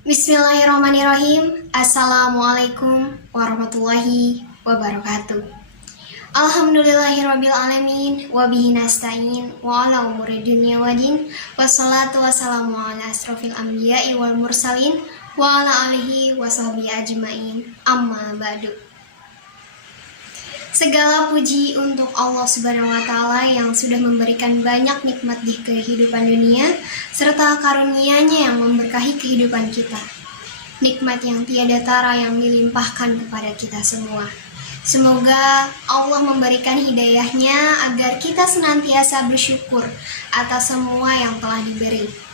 Bismillahirrahmanirrahim. Assalamualaikum warahmatullahi wabarakatuh. Alhamdulillahirrabbilalamin. Wabihi nasta'in wa ala umuri dunya wadin. Wassalatu wassalamu ala asrofil anbiya'i wal mursalin wa ala alihi wa sahbihi ajmain. Amma ba'du. Segala puji untuk Allah Subhanahu wa Ta'ala yang sudah memberikan banyak nikmat di kehidupan dunia, serta karunia-Nya yang memberkahi kehidupan kita. Nikmat yang tiada tara yang dilimpahkan kepada kita semua. Semoga Allah memberikan hidayah-Nya agar kita senantiasa bersyukur atas semua yang telah diberi.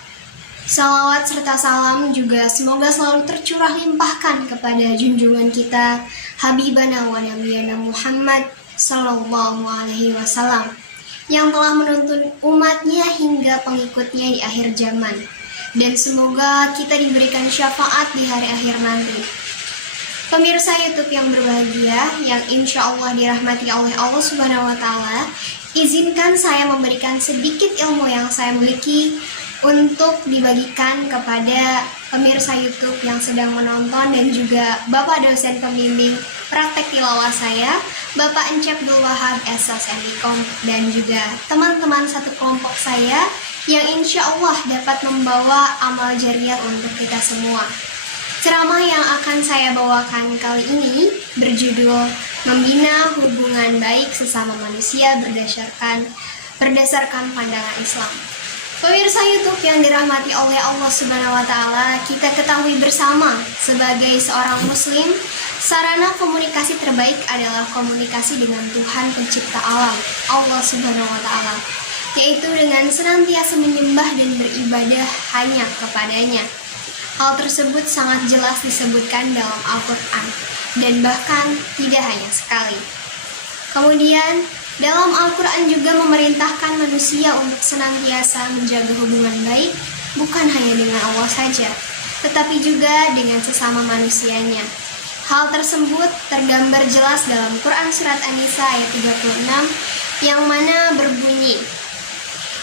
Salawat serta salam juga semoga selalu tercurah limpahkan kepada junjungan kita Habibana wa Nabiyana Muhammad Sallallahu Alaihi Wasallam yang telah menuntun umatnya hingga pengikutnya di akhir zaman, dan semoga kita diberikan syafaat di hari akhir nanti. Pemirsa YouTube yang berbahagia, yang insya Allah dirahmati oleh Allah Subhanahu Wa Taala, izinkan saya memberikan sedikit ilmu yang saya miliki untuk dibagikan kepada pemirsa YouTube yang sedang menonton dan juga Bapak dosen pembimbing praktek tilawah saya, Bapak Encep Abdul Wahab SSNIKOM, dan juga teman-teman satu kelompok saya yang insya Allah dapat membawa amal jariah untuk kita semua. Ceramah yang akan saya bawakan kali ini berjudul Membina Hubungan Baik Sesama Manusia berdasarkan pandangan Islam. Pemirsa YouTube yang dirahmati oleh Allah Subhanahu wa Ta'ala, kita ketahui bersama sebagai seorang muslim, sarana komunikasi terbaik adalah komunikasi dengan Tuhan pencipta alam, Allah Subhanahu wa Ta'ala, yaitu dengan senantiasa menyembah dan beribadah hanya kepadanya. Hal tersebut sangat jelas disebutkan dalam Al-Quran, dan bahkan tidak hanya sekali. Kemudian dalam Al-Quran juga memerintahkan manusia untuk senantiasa menjaga hubungan baik, bukan hanya dengan Allah saja, tetapi juga dengan sesama manusianya. Hal tersebut tergambar jelas dalam Quran Surat An-Nisa ayat 36, yang mana berbunyi,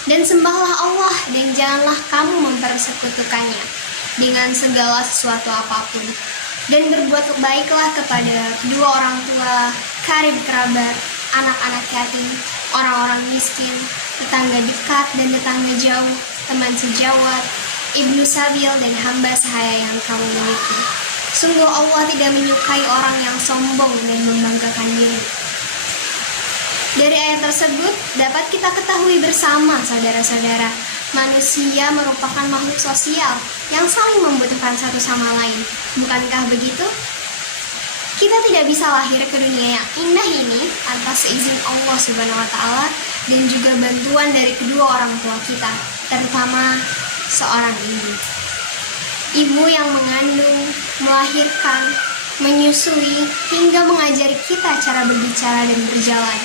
"Dan sembahlah Allah dan janganlah kamu mempersekutukannya dengan segala sesuatu apapun. Dan berbuat baiklah kepada kedua orang tua, karib kerabat, anak-anak yatim, orang-orang miskin, tetangga dekat dan tetangga jauh, teman sejawat, ibnu sabil dan hamba sahaya yang kamu miliki. Sungguh Allah tidak menyukai orang yang sombong dan membanggakan diri." Dari ayat tersebut dapat kita ketahui bersama, saudara-saudara, manusia merupakan makhluk sosial yang saling membutuhkan satu sama lain. Bukankah begitu? Kita tidak bisa lahir ke dunia yang indah ini tanpa seizin Allah Subhanahu wa Ta'ala dan juga bantuan dari kedua orang tua kita, terutama seorang ibu. Ibu yang mengandung, melahirkan, menyusui, hingga mengajari kita cara berbicara dan berjalan.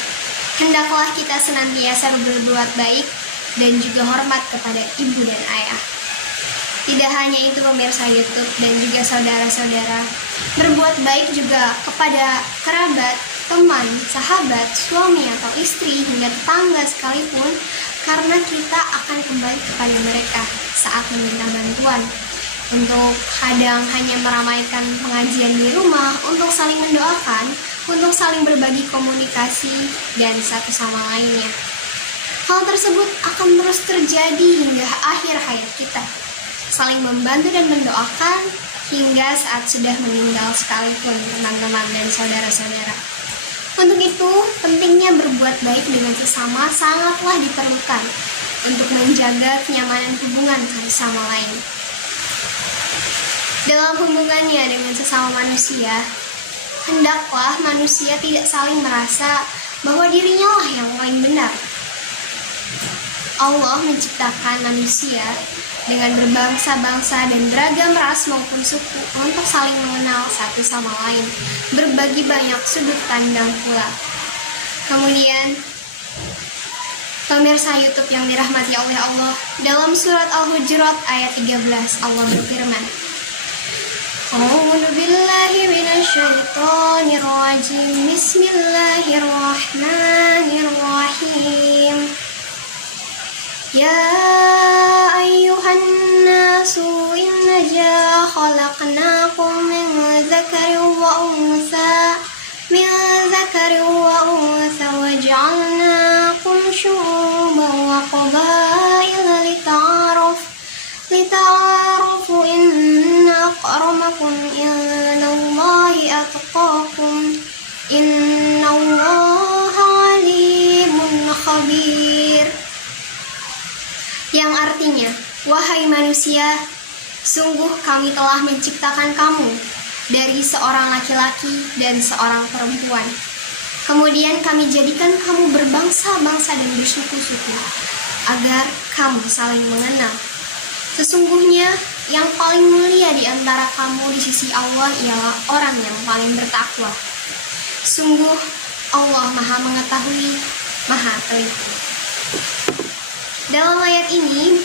Hendaklah kita senantiasa berbuat baik dan juga hormat kepada ibu dan ayah. Tidak hanya itu pemirsa YouTube dan juga saudara-saudara, berbuat baik juga kepada kerabat, teman, sahabat, suami atau istri, hingga tetangga sekalipun, karena kita akan kembali kepada mereka saat meminta bantuan. Untuk kadang hanya meramaikan pengajian di rumah, untuk saling mendoakan, untuk saling berbagi komunikasi dan satu sama lainnya. Hal tersebut akan terus terjadi hingga akhir hayat kita, saling membantu dan mendoakan hingga saat sudah meninggal sekalipun, teman-teman dan saudara-saudara. Untuk itu, pentingnya berbuat baik dengan sesama sangatlah diperlukan untuk menjaga kenyamanan hubungan satu sama lain. Dalam hubungannya dengan sesama manusia, hendaklah manusia tidak saling merasa bahwa dirinya lah yang paling benar. Allah menciptakan manusia dengan berbangsa-bangsa dan beragam ras maupun suku untuk saling mengenal satu sama lain, berbagi banyak sudut pandang pula. Kemudian, pemirsa YouTube yang dirahmati oleh Allah, dalam surat Al-Hujurat ayat 13 Allah berfirman, "A'udzu billahi minasyaitonir rajim. Bismillahirrahmanirrahim. Ya ayyuhan nasu inna akramakum indallahi atqakum innallaha alimun khabir. Yang artinya, wahai manusia, sungguh kami telah menciptakan kamu dari seorang laki-laki dan seorang perempuan. Kemudian kami jadikan kamu berbangsa-bangsa dan bersuku-suku, agar kamu saling mengenal. Sesungguhnya yang paling mulia di antara kamu di sisi Allah ialah orang yang paling bertakwa. Sungguh Allah Maha Mengetahui, Maha Teliti. Dalam ayat ini,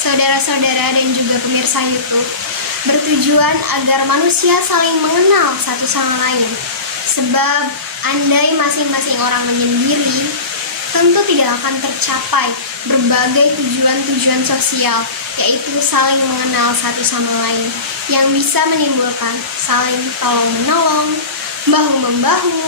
saudara-saudara dan juga pemirsa YouTube, bertujuan agar manusia saling mengenal satu sama lain. Sebab andai masing-masing orang menyendiri, tentu tidak akan tercapai berbagai tujuan-tujuan sosial, yaitu saling mengenal satu sama lain, yang bisa menimbulkan saling tolong-menolong, bahu-membahu,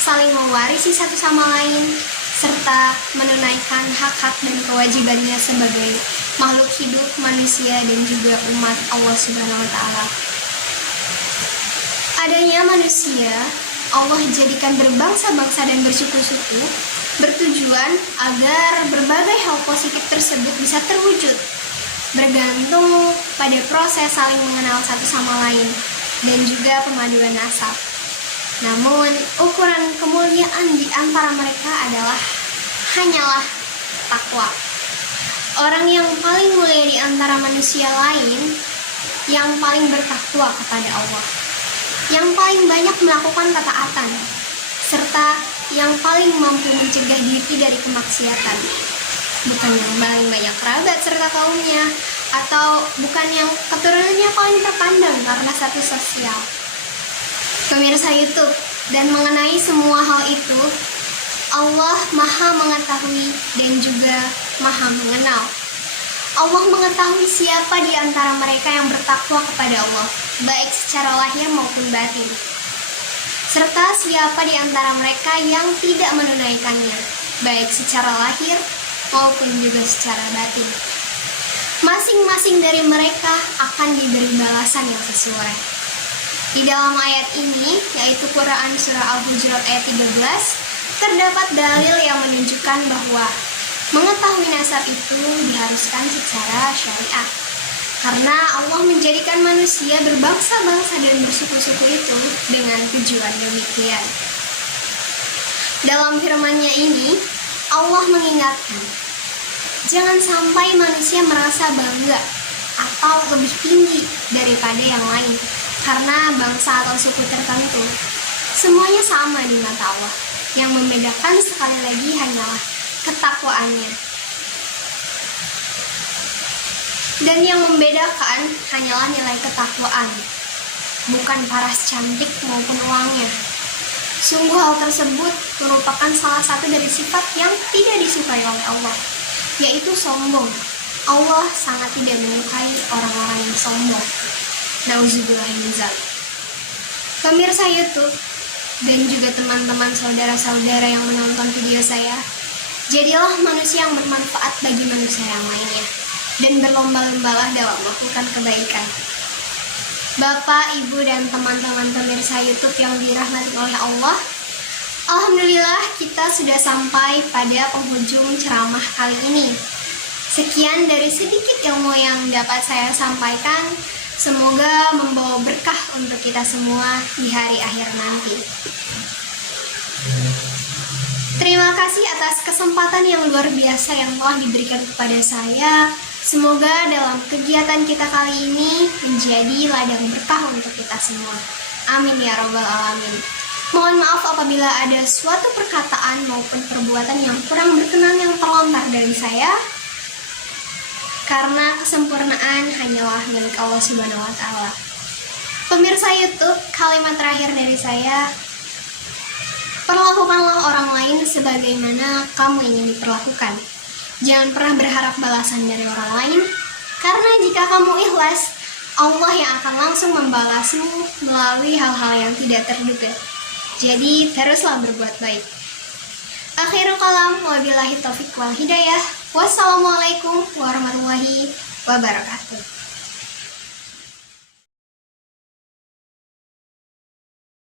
saling mewarisi satu sama lain, serta menunaikan hak-hak dan kewajibannya sebagai makhluk hidup manusia dan juga umat Allah Subhanahu wa Ta'ala. Adanya manusia, Allah jadikan berbangsa-bangsa dan bersuku-suku, bertujuan agar berbagai hal positif tersebut bisa terwujud, bergantung pada proses saling mengenal satu sama lain dan juga pemaduan nasab. Namun, ukuran kemuliaan di antara mereka hanyalah takwa. Orang yang paling mulia di antara manusia lain, yang paling bertakwa kepada Allah, yang paling banyak melakukan ketaatan, serta yang paling mampu mencegah diri dari kemaksiatan. Bukan yang paling banyak kerabat serta kaumnya, atau bukan yang keturunannya paling terpandang karena status sosial. Pemirsa YouTube, dan mengenai semua hal itu, Allah Maha Mengetahui dan juga Maha Mengenal. Allah mengetahui siapa di antara mereka yang bertakwa kepada Allah, baik secara lahir maupun batin, serta siapa di antara mereka yang tidak menunaikannya, baik secara lahir maupun juga secara batin. Masing-masing dari mereka akan diberi balasan yang sesuai. Di dalam ayat ini, yaitu Quran Surah Al-Hujurat ayat 13, terdapat dalil yang menunjukkan bahwa mengetahui nasab itu diharuskan secara syariat. Karena Allah menjadikan manusia berbangsa-bangsa dan bersuku-suku itu dengan tujuan demikian. Dalam firman-Nya ini, Allah mengingatkan, jangan sampai manusia merasa bangga atau lebih tinggi daripada yang lain karena bangsa atau suku tertentu. Semuanya sama di mata Allah. Yang membedakan sekali lagi hanyalah ketakwaannya. Dan yang membedakan hanyalah nilai ketakwaan, bukan paras cantik maupun uangnya. Sungguh hal tersebut merupakan salah satu dari sifat yang tidak disukai oleh Allah, yaitu sombong. Allah sangat tidak menyukai orang-orang yang sombong. Nauzubillah min dzalik. Pemirsa YouTube dan juga teman-teman saudara-saudara yang menonton video saya, jadilah manusia yang bermanfaat bagi manusia yang lainnya dan berlomba-lombalah dalam melakukan kebaikan. Bapak, Ibu, dan teman-teman pemirsa YouTube yang dirahmati oleh Allah, alhamdulillah kita sudah sampai pada penghujung ceramah kali ini. Sekian dari sedikit ilmu yang dapat saya sampaikan. Semoga membawa berkah untuk kita semua di hari akhir nanti. Terima kasih atas kesempatan yang luar biasa yang telah diberikan kepada saya. Semoga dalam kegiatan kita kali ini menjadi ladang berkah untuk kita semua. Amin ya Rabbal Alamin. Mohon maaf apabila ada suatu perkataan maupun perbuatan yang kurang berkenan yang terlontar dari saya, karena kesempurnaan hanyalah milik Allah Subhanahu wa Ta'ala. Pemirsa YouTube, kalimat terakhir dari saya, perlakukanlah orang lain sebagaimana kamu ingin diperlakukan. Jangan pernah berharap balasan dari orang lain, karena jika kamu ikhlas, Allah yang akan langsung membalasmu melalui hal-hal yang tidak terduga. Jadi teruslah berbuat baik. Akhirul kalam, wabillahi taufiq wal hidayah. Wassalamualaikum warahmatullahi wabarakatuh.